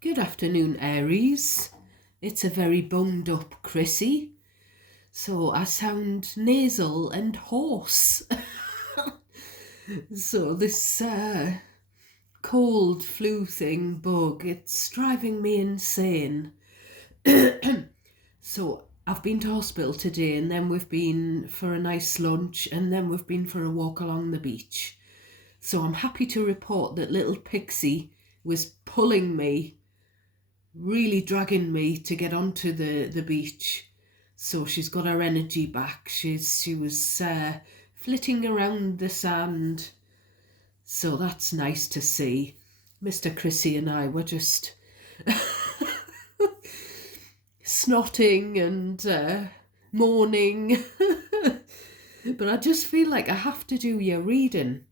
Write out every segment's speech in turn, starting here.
Good afternoon, Aries. It's a very bunged up Chrissy, so I sound nasal and hoarse. So this cold flu thing bug, it's driving me insane. So I've been to hospital today, and then we've been for a nice lunch, and then we've been for a walk along the beach. So I'm happy to report that little Pixie was pulling me, really dragging me to get onto the beach. So she's got her energy back. She was flitting around the sand. So that's nice to see. Mr. Chrissy and I were just snotting and mourning. But I just feel like I have to do your reading.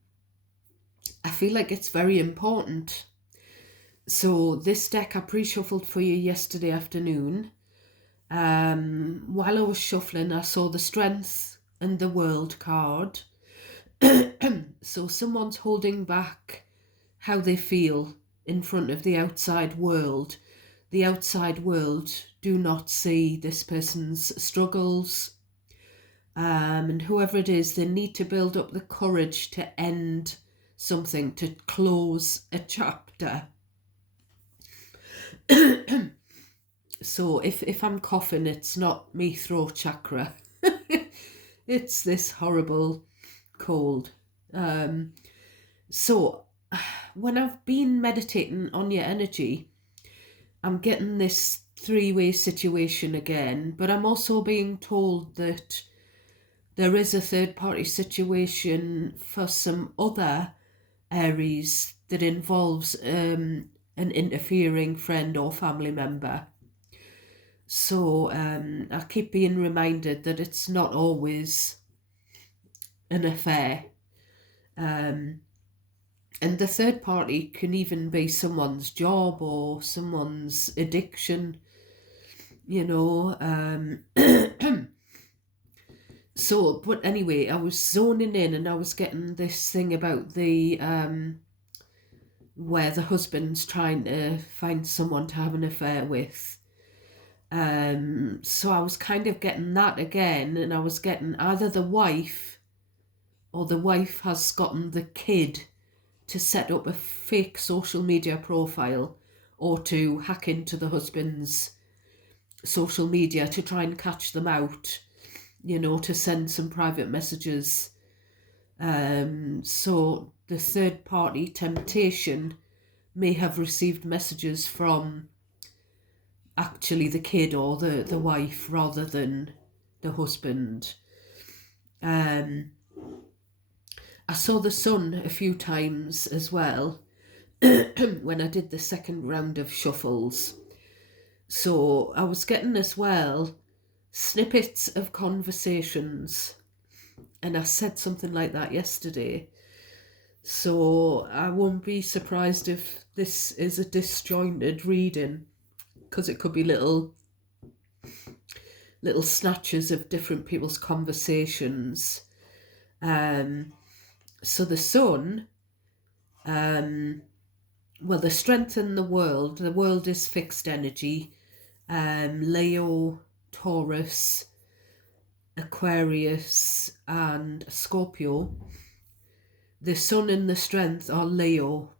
I feel like it's very important. So this deck I pre-shuffled for you yesterday afternoon. While I was shuffling, I saw the Strength and the World card. So someone's holding back how they feel in front of the outside world. The outside world do not see this person's struggles. And whoever it is, they need to build up the courage to end something, to close a chapter. So if I'm coughing, it's not me throat chakra. It's this horrible cold. So when I've been meditating on your energy, I'm getting this three-way situation again, but I'm also being told that there is a third-party situation for some other Aries that involves an interfering friend or family member. So I keep being reminded that it's not always an affair. And the third party can even be someone's job or someone's addiction, you know. So, but anyway, I was zoning in and I was getting this thing about the where the husband's trying to find someone to have an affair with. So I was kind of getting that again, and I was getting either the wife or the wife has gotten the kid to set up a fake social media profile or to hack into the husband's social media to try and catch them out, to send some private messages. So the third party temptation may have received messages from actually the kid or the wife rather than the husband. I saw the sun a few times as well when I did the second round of shuffles. So I was getting as well snippets of conversations, and I said something like that yesterday. So I won't be surprised if this is a disjointed reading, because it could be little snatches of different people's conversations. So the sun, the strength in the world is fixed energy. Leo, Taurus, Aquarius, and Scorpio. The sun and the strength are Leo.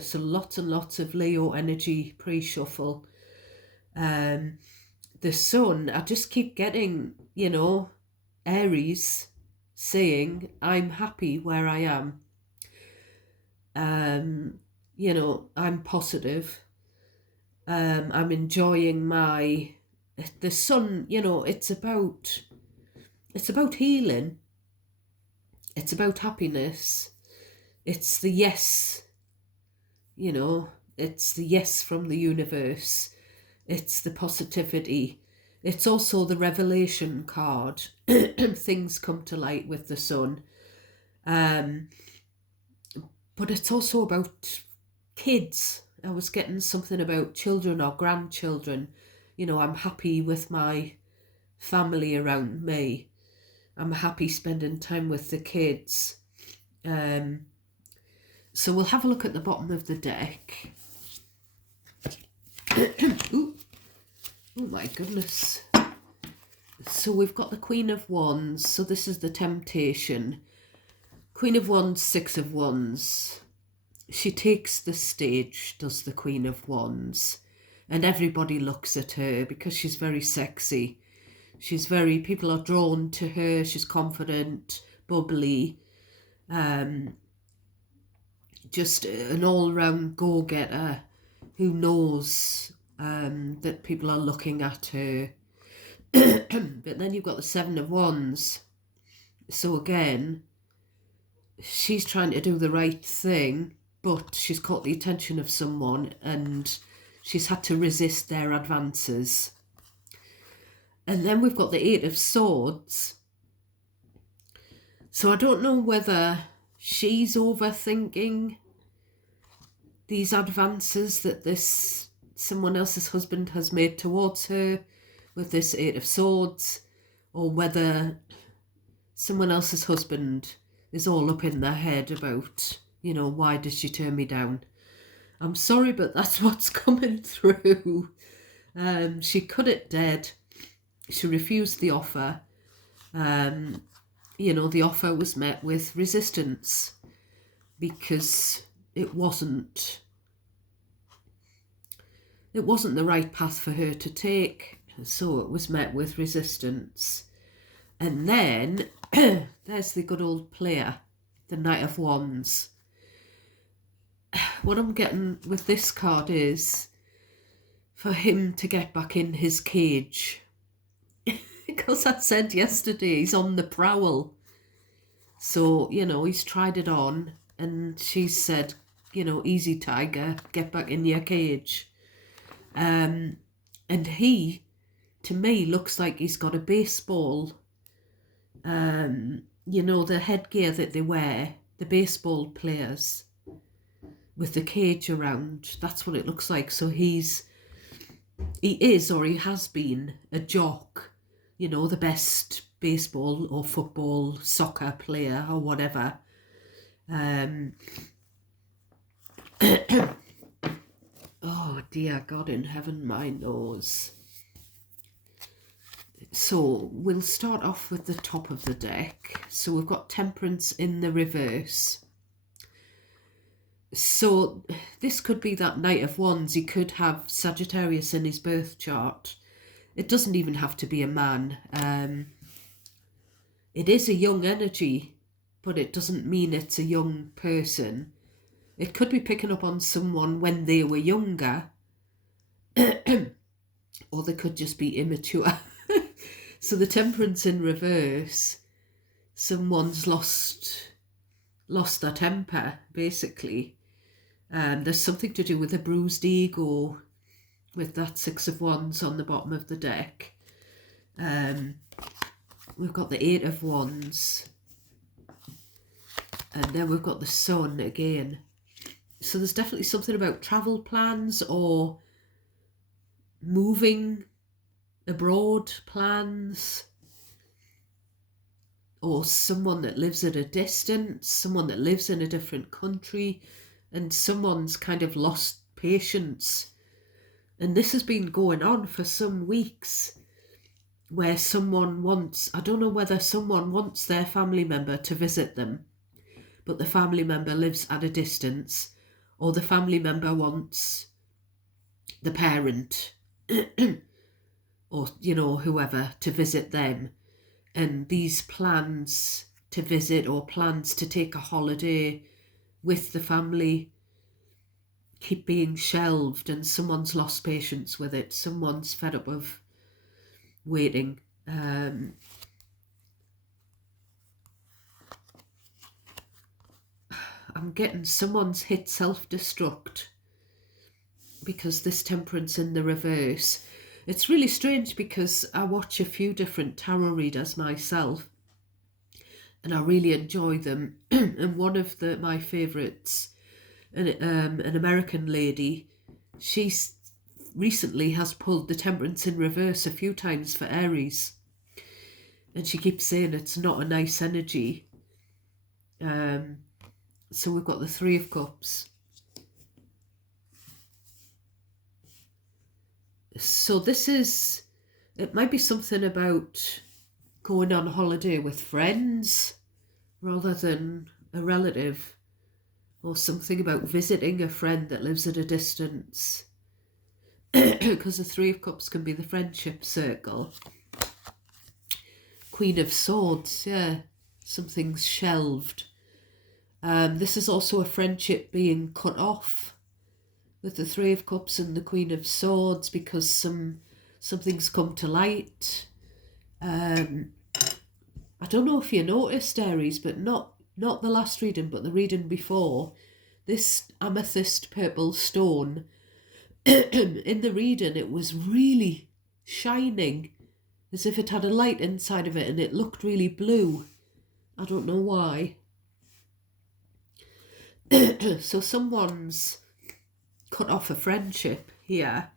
So lots and lots of Leo energy pre-shuffle. The sun, I just keep getting, Aries saying, I'm happy where I am. I'm positive. I'm enjoying the sun, it's about healing. It's about happiness. It's the yes, it's the yes from the universe. It's the positivity. It's also the revelation card. Things come to light with the sun. But it's also about kids. I was getting something about children or grandchildren. I'm happy with my family around me. I'm happy spending time with the kids. So we'll have a look at the bottom of the deck. my goodness. So we've got the Queen of Wands. So this is the temptation. Queen of Wands, Six of Wands. She takes the stage, does the Queen of Wands. And everybody looks at her because she's very sexy. People are drawn to her. She's confident, bubbly, just an all-round go-getter who knows that people are looking at her. But then you've got the Seven of Wands. So again, she's trying to do the right thing, but she's caught the attention of someone and she's had to resist their advances. And then we've got the Eight of Swords. So I don't know whether she's overthinking these advances that this someone else's husband has made towards her with this Eight of Swords, or whether someone else's husband is all up in their head about, why did she turn me down? I'm sorry, but that's what's coming through. She cut it dead. She refused the offer. The offer was met with resistance because it wasn't the right path for her to take. So it was met with resistance. And then there's the good old player, the Knight of Wands. What I'm getting with this card is for him to get back in his cage. Because I said yesterday he's on the prowl. So, he's tried it on and she said, easy tiger, get back in your cage. And he, to me, looks like he's got a baseball, the headgear that they wear, the baseball players, with the cage around. That's what it looks like. So he is, or he has been, a jock, the best baseball or football, soccer player or whatever. Oh dear God in heaven, my nose. So we'll start off with the top of the deck. So we've got Temperance in the reverse. So this could be that Knight of Wands. He could have Sagittarius in his birth chart. It doesn't even have to be a man. It is a young energy, but it doesn't mean it's a young person. It could be picking up on someone when they were younger, or they could just be immature. So the Temperance in reverse, someone's lost their temper, basically. There's something to do with a bruised ego with that Six of Wands on the bottom of the deck. We've got the Eight of Wands. And then we've got the Sun again. So there's definitely something about travel plans or moving abroad plans, or someone that lives at a distance, someone that lives in a different country, and someone's kind of lost patience. And this has been going on for some weeks, where someone wants, I don't know whether someone wants their family member to visit them, but the family member lives at a distance, or the family member wants the parent or, whoever to visit them. And these plans to visit or plans to take a holiday with the family keep being shelved, and someone's lost patience with it. Someone's fed up of waiting. I'm getting someone's hit self-destruct because this Temperance in the reverse. It's really strange because I watch a few different tarot readers myself and I really enjoy them. And one of my favourites, an American lady, she recently has pulled the Temperance in reverse a few times for Aries. And she keeps saying it's not a nice energy. So we've got the Three of Cups. So this is It might be something about going on holiday with friends rather than a relative, or something about visiting a friend that lives at a distance. Because the Three of Cups can be the friendship circle. Queen of Swords, yeah, something's shelved. This is also a friendship being cut off with the Three of Cups and the Queen of Swords, because something's come to light. I don't know if you noticed, Aries, but not the last reading, but the reading before. This amethyst purple stone, in the reading, it was really shining, as if it had a light inside of it, and it looked really blue. I don't know why. So someone's cut off a friendship here,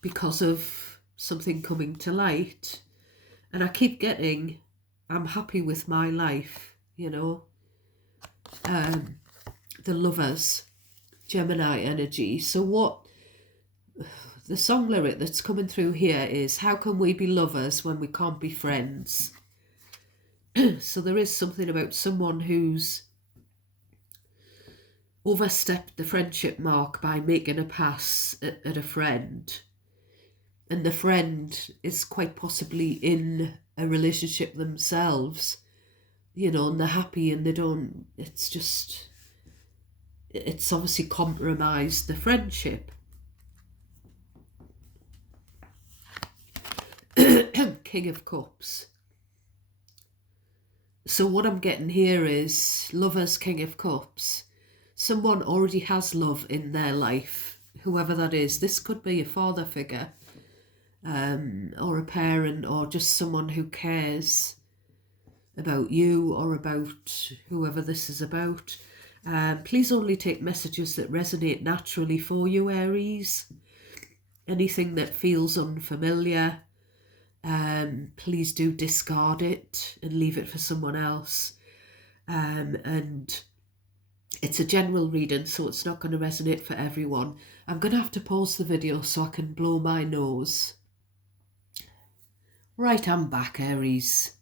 because of something coming to light. And I keep getting, I'm happy with my life, you know. The Lovers, Gemini energy. So what the song lyric that's coming through here is, how can we be lovers when we can't be friends? So there is something about someone who's overstepped the friendship mark by making a pass at a friend, and the friend is quite possibly in a relationship themselves, you know, and they're happy, and they don't, it's obviously compromised the friendship. King of Cups. So what I'm getting here is Lovers, King of Cups. Someone already has love in their life, whoever that is. This could be a father figure, or a parent, or just someone who cares about you or about whoever this is about. Please only take messages that resonate naturally for you, Aries. Anything that feels unfamiliar, please do discard it and leave it for someone else. And it's a general reading, so it's not going to resonate for everyone. I'm going to have to pause the video so I can blow my nose. Right, I'm back, Aries.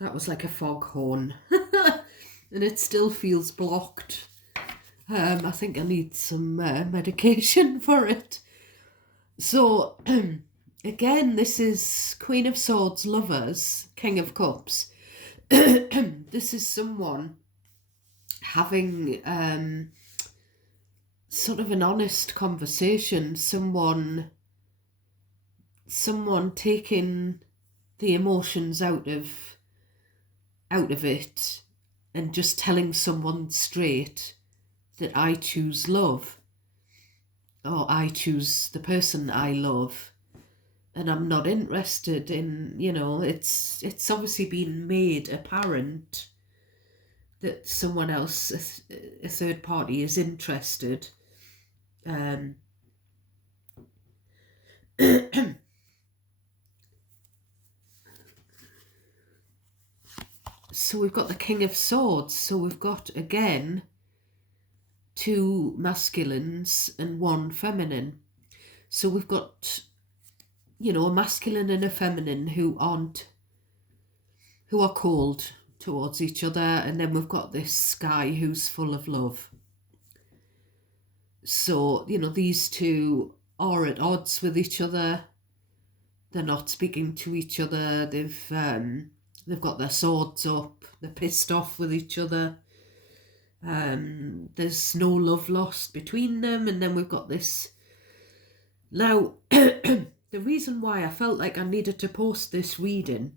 That was like a foghorn. And it still feels blocked. I think I need some medication for it. So, again, this is Queen of Swords, Lovers, King of Cups. This is someone having sort of an honest conversation, someone taking the emotions out of it and just telling someone straight that I choose love, or I choose the person I love, and I'm not interested in, you know, it's obviously been made apparent that someone else, a third party, is interested. So we've got the King of Swords. So we've got, again, two masculines and one feminine. So we've got, you know, a masculine and a feminine who are cold towards each other, and then we've got this guy who's full of love. So, you know, these two are at odds with each other. They're not speaking to each other. They've got their swords up. They're pissed off with each other. There's no love lost between them. And then we've got this. Now, the reason why I felt like I needed to post this reading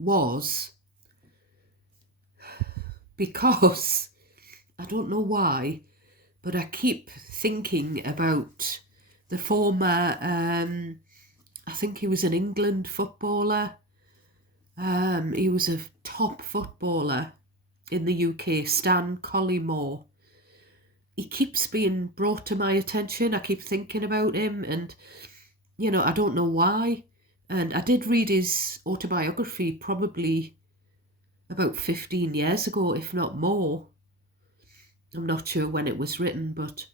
was because, I don't know why, but I keep thinking about the former, I think he was an England footballer. He was a top footballer in the UK, Stan Collymore. He keeps being brought to my attention. I keep thinking about him, and, you know, I don't know why. And I did read his autobiography probably about 15 years ago, if not more. I'm not sure when it was written, but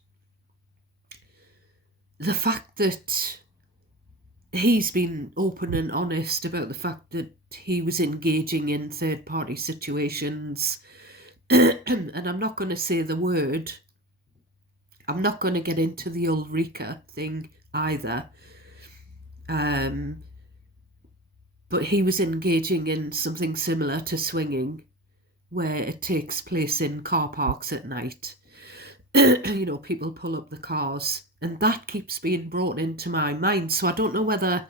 the fact that he's been open and honest about the fact that he was engaging in third party situations. And I'm not going to say the word, I'm not going to get into the Ulrika thing either. Um, but he was engaging in something similar to swinging, where it takes place in car parks at night. People pull up the cars, and that keeps being brought into my mind. So I don't know whether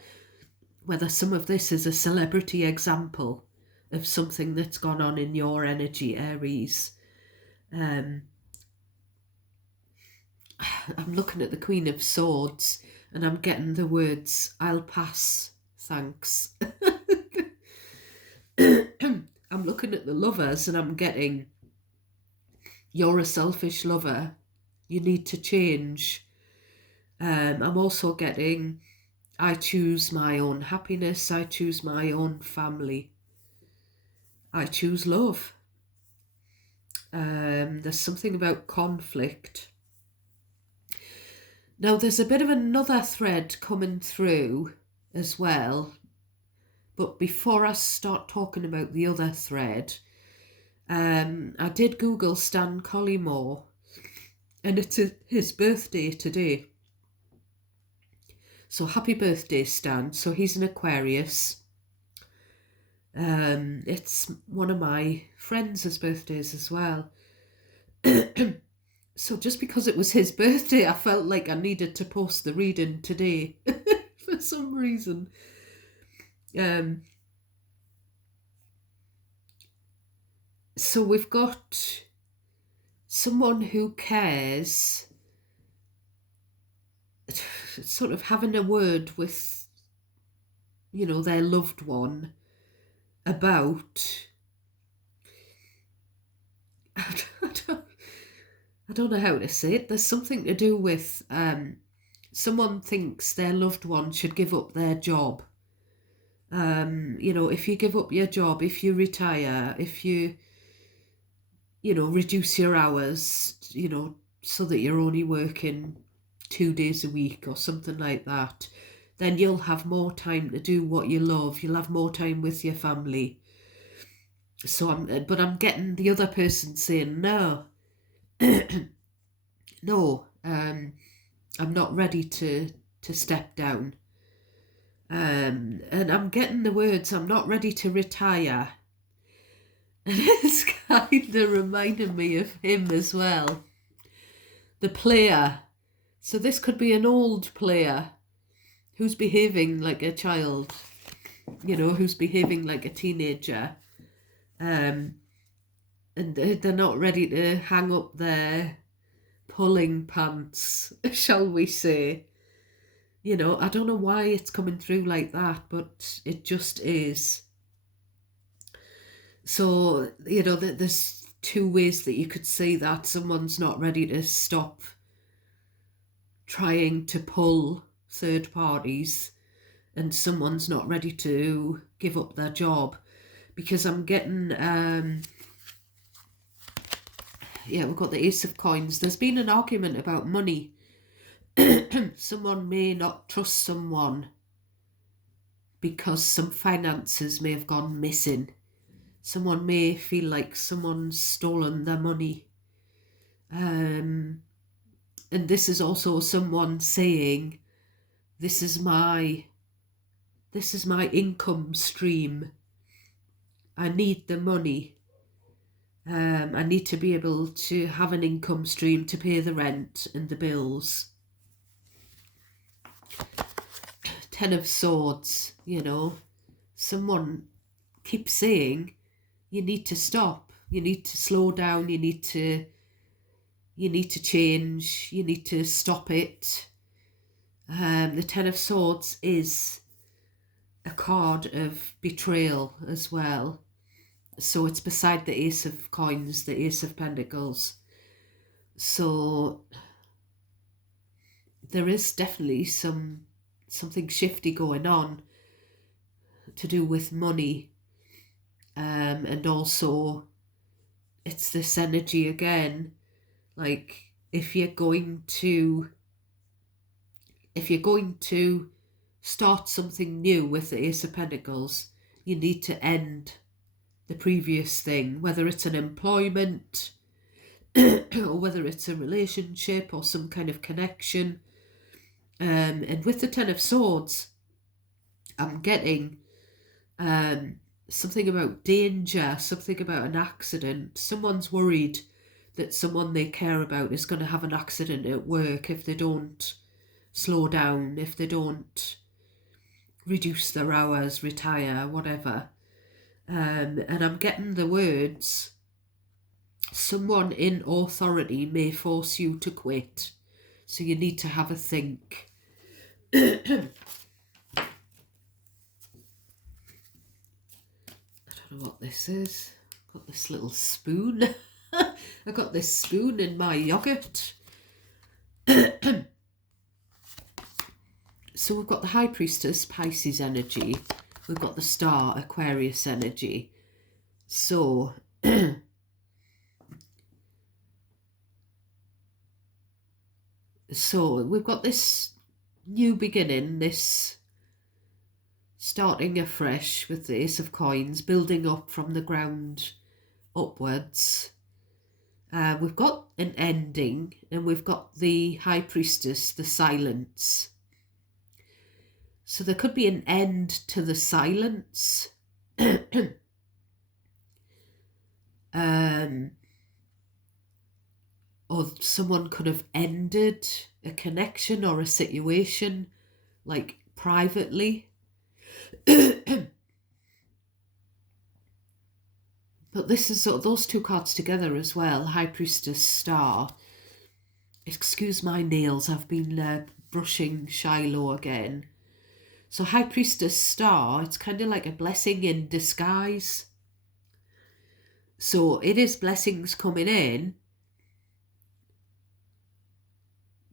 some of this is a celebrity example of something that's gone on in your energy, Aries. Um, I'm looking at the Queen of Swords, and I'm getting the words, "I'll pass, thanks." I'm looking at the Lovers, and I'm getting, "You're a selfish lover. You need to change." I'm also getting, "I choose my own happiness. I choose my own family. I choose love." There's something about conflict. Now, there's a bit of another thread coming through as well. But before I start talking about the other thread, I did Google Stan Collymore, and it's his birthday today. So happy birthday, Stan. So he's an Aquarius. It's one of my friends' birthdays as well. So just because it was his birthday, I felt like I needed to post the reading today for some reason. So we've got someone who cares, sort of having a word with, their loved one about, I don't know how to say it. There's something to do with someone thinks their loved one should give up their job. If you give up your job, if you retire, if you, reduce your hours, so that you're only working 2 days a week or something like that, then you'll have more time to do what you love. You'll have more time with your family. So I'm getting the other person saying no, no, I'm not ready to step down. And I'm getting the words, "I'm not ready to retire." And it's kind of reminding me of him as well. The player. So this could be an old player who's behaving like a child, who's behaving like a teenager. And they're not ready to hang up their pulling pants, shall we say. I don't know why it's coming through like that, but it just is. So, there's two ways that you could see that. Someone's not ready to stop trying to pull third parties, and someone's not ready to give up their job. Because I'm getting, we've got the Ace of Coins. There's been an argument about money. Someone may not trust someone because some finances may have gone missing. Someone may feel like someone's stolen their money. And this is also someone saying, this is my income stream. I need the money. I need to be able to have an income stream to pay the rent and the bills. Ten of Swords, someone keeps saying, you need to stop, you need to slow down, you need to change, you need to stop it. The Ten of Swords is a card of betrayal as well. So it's beside the Ace of Coins, the Ace of Pentacles. So there is definitely something shifty going on to do with money. And also it's this energy again, like if you're going to if you're going to start something new with the Ace of Pentacles, you need to end the previous thing, whether it's an employment or whether it's a relationship or some kind of connection. And with the Ten of Swords, I'm getting something about danger, something about an accident. Someone's worried that someone they care about is going to have an accident at work if they don't slow down, if they don't reduce their hours, retire, whatever. And I'm getting the words, someone in authority may force you to quit, so you need to have a think. I don't know what this is. Got this little spoon. I got this spoon in my yogurt. So we've got the High Priestess, Pisces energy. We've got the Star, Aquarius energy. So so we've got this new beginning, this starting afresh with the Ace of Coins, building up from the ground upwards. We've got an ending, and we've got the High Priestess, the silence. So there could be an end to the silence. Or someone could have ended a connection or a situation, like privately. But this is sort of those two cards together as well, High Priestess, Star. Excuse my nails, I've been brushing Shiloh again. So High Priestess, Star, it's kind of like a blessing in disguise. So it is blessings coming in,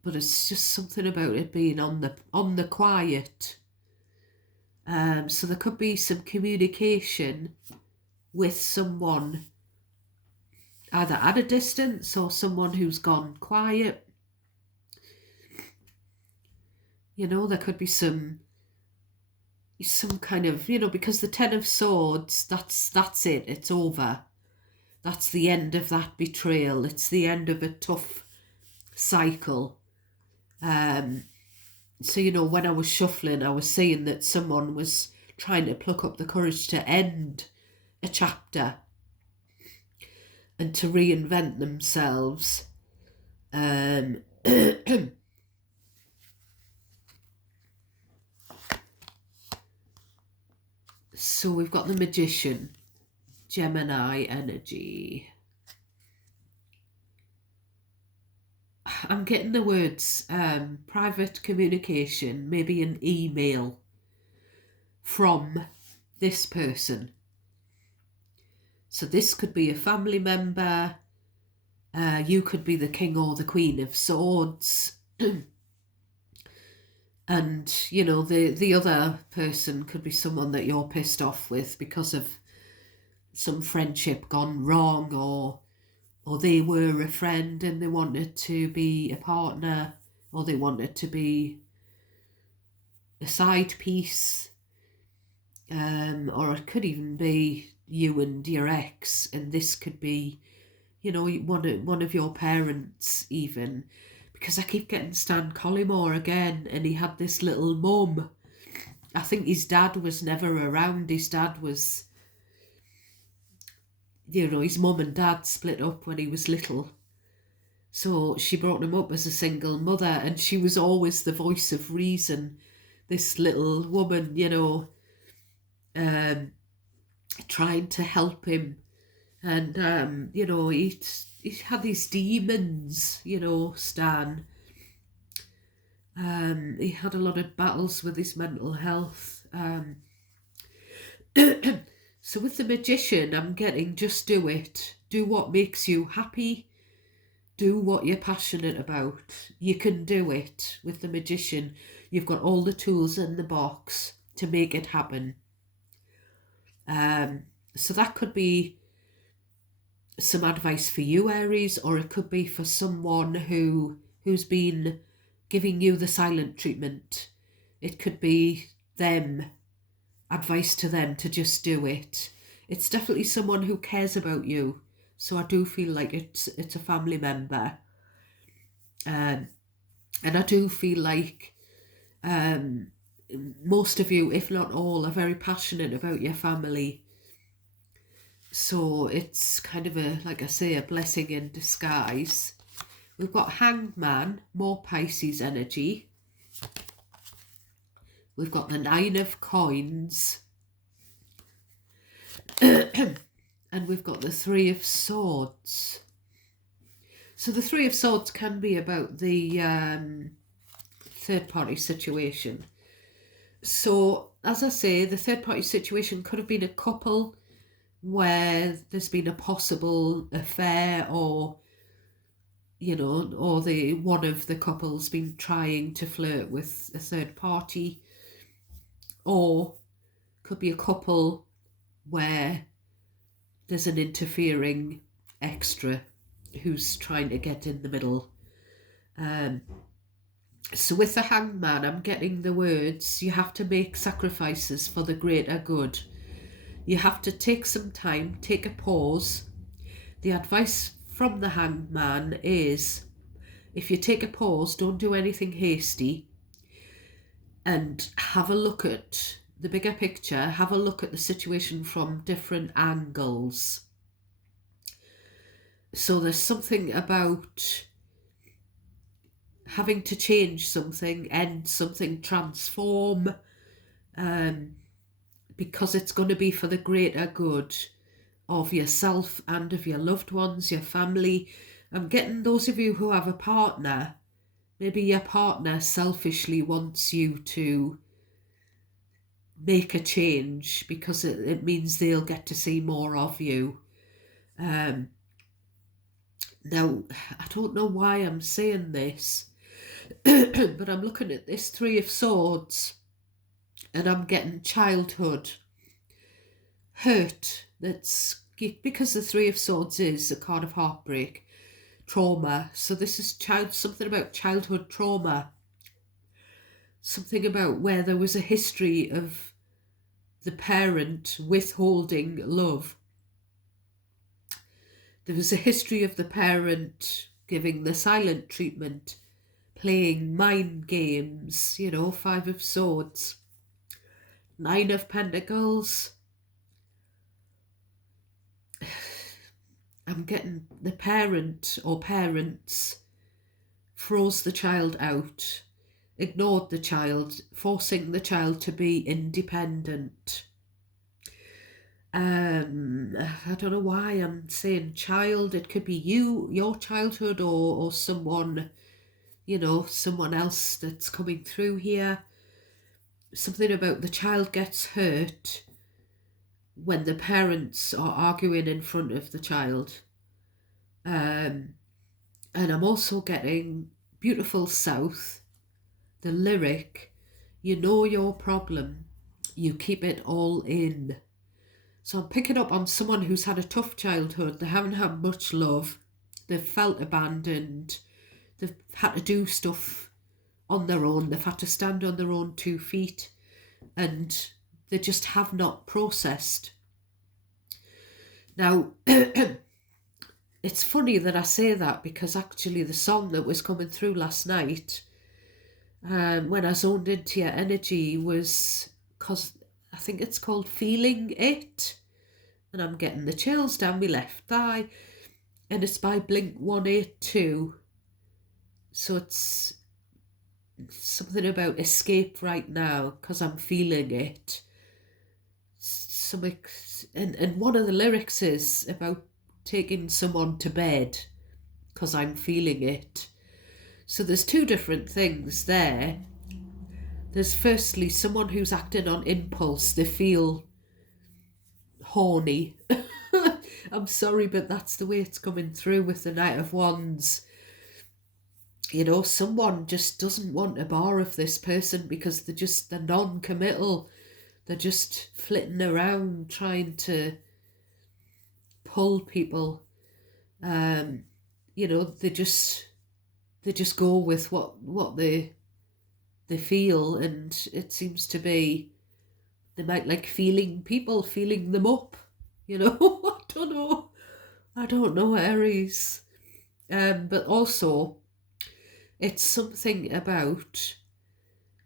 but it's just something about it being on the quiet. So there could be some communication with someone either at a distance or someone who's gone quiet. You know, there could be some kind of, you know, because the Ten of Swords, that's it, it's over. That's the end of that betrayal. It's the end of a tough cycle. So, you know, when I was shuffling, I was saying that someone was trying to pluck up the courage to end a chapter and to reinvent themselves. So we've got the Magician, Gemini energy. I'm getting the words private communication, maybe an email from this person. So this could be a family member. You could be the King or the Queen of Swords. And, you know, the other person could be someone that you're pissed off with because of some friendship gone wrong, or they were a friend and they wanted to be a partner, or they wanted to be a side piece. Or it could even be you and your ex, and this could be, you know, one of your parents even, because I keep getting Stan Collymore again, and he had this little mum. I think his dad was never around. His dad was, you know, his mum and dad split up when he was little. So she brought him up as a single mother, and she was always the voice of reason. This little woman, you know, trying to help him. And, you know, he had these demons, you know, Stan. He had a lot of battles with his mental health. So with the Magician, I'm getting just do it. Do what makes you happy. Do what you're passionate about. You can do it with the Magician. You've got all the tools in the box to make it happen. So that could be some advice for you, Aries, or it could be for someone who's been giving you the silent treatment. It could be them, advice to them to just do it. It's definitely someone who cares about you. So I do feel like it's a family member. Um, and I do feel like um, most of you, if not all, are very passionate about your family. So it's kind of a, like I say, a blessing in disguise. We've got Hanged Man, more Pisces energy. We've got the Nine of Coins. And we've got the Three of Swords. So the Three of Swords can be about the third party situation. So, as I say, the third party situation could have been a couple where there's been a possible affair, or or the one of the couple's been trying to flirt with a third party, or could be a couple where there's an interfering extra who's trying to get in the middle. So with the Hanged Man, I'm getting the words, you have to make sacrifices for the greater good. You have to take some time, take a pause. The advice from the Hanged Man is, if you take a pause, don't do anything hasty, and have a look at the bigger picture, have a look at the situation from different angles. So there's something about having to change something, end something, transform, because it's going to be for the greater good of yourself and of your loved ones, your family. I'm getting those of you who have a partner, maybe your partner selfishly wants you to make a change because it means they'll get to see more of you. Now, I don't know why I'm saying this, but I'm looking at this Three of Swords and I'm getting childhood hurt. That's because the Three of Swords is a card of heartbreak, trauma. So this is something about childhood trauma, something about where there was a history of the parent withholding love. There was a history of the parent giving the silent treatment, playing mind games, Five of Swords, Nine of Pentacles. I'm getting the parent or parents froze the child out, ignored the child, forcing the child to be independent. I don't know why I'm saying child. It could be your childhood, or someone, someone else that's coming through here. Something about the child gets hurt when the parents are arguing in front of the child. And I'm also getting Beautiful South, the lyric, you know your problem, you keep it all in. So I'm picking up on someone who's had a tough childhood. They haven't had much love. They've felt abandoned. They've had to do stuff on their own. They've had to stand on their own 2 feet. And they just have not processed. Now, it's funny that I say that, because actually the song that was coming through last night, when I zoned into your energy, was, because I think it's called Feeling It, and I'm getting the chills down my left thigh, and it's by Blink 182. So it's something about escape right now because I'm feeling it. And one of the lyrics is about taking someone to bed because I'm feeling it. So there's 2 different things there. There's firstly someone who's acting on impulse. They feel horny. I'm sorry, but that's the way it's coming through with the Knight of Wands. Someone just doesn't want a bar of this person because they're non-committal. They're just flitting around trying to pull people. They they just go with what they feel, and it seems to be they might like feeling people, feeling them up, you know. I don't know, Aries. But also it's something about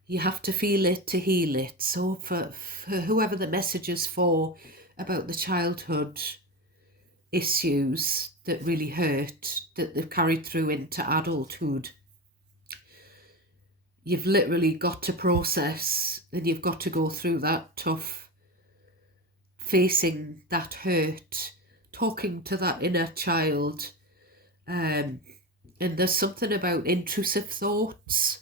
you have to feel it to heal it. So for whoever the message is for about the childhood issues that really hurt, that they've carried through into adulthood, you've literally got to process, and you've got to go through that tough, facing that hurt, talking to that inner child. And there's something about intrusive thoughts.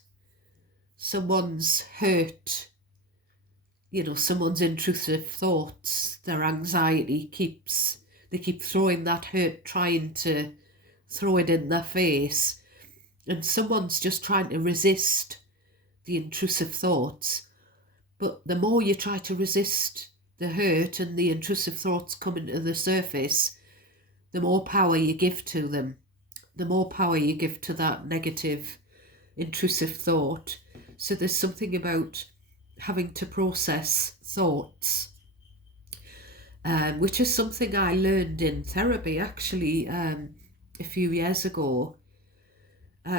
Someone's hurt, someone's intrusive thoughts, their anxiety they keep throwing that hurt, trying to throw it in their face. And someone's just trying to resist the intrusive thoughts. But the more you try to resist the hurt and the intrusive thoughts coming to the surface, the more power you give to them, the more power you give to that negative, intrusive thought. So there's something about having to process thoughts, which is something I learned in therapy actually a few years ago.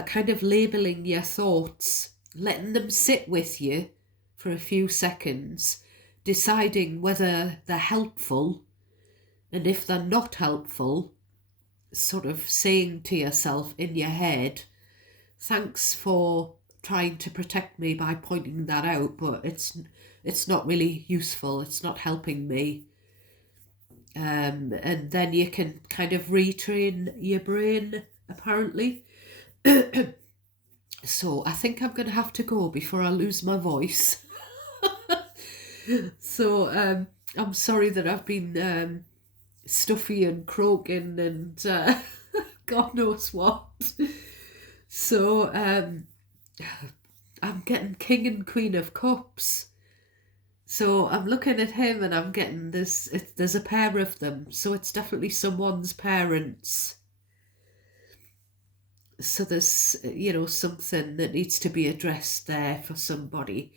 Kind of labeling your thoughts, letting them sit with you for a few seconds, deciding whether they're helpful, and if they're not helpful, sort of saying to yourself in your head, thanks for trying to protect me by pointing that out, but it's not really useful, it's not helping me. And then you can kind of retrain your brain, apparently. So I think I'm going to have to go before I lose my voice. So I'm sorry that I've been stuffy and croaking and God knows what. So I'm getting King and Queen of Cups. So I'm looking at him and I'm getting this, there's a pair of them. So it's definitely someone's parents. So there's, something that needs to be addressed there for somebody.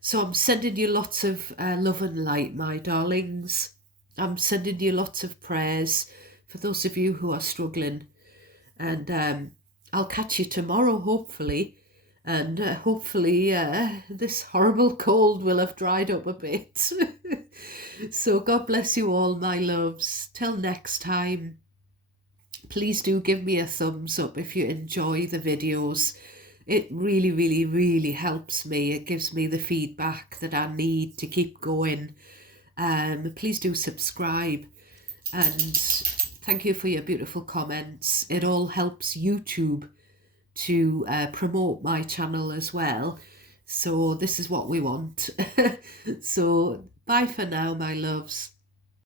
So I'm sending you lots of love and light, my darlings. I'm sending you lots of prayers for those of you who are struggling. And I'll catch you tomorrow, hopefully. And hopefully this horrible cold will have dried up a bit. So God bless you all, my loves. Till next time. Please do give me a thumbs up if you enjoy the videos. It really, really, really helps me. It gives me the feedback that I need to keep going. Please do subscribe. And thank you for your beautiful comments. It all helps YouTube to promote my channel as well. So this is what we want. So bye for now, my loves.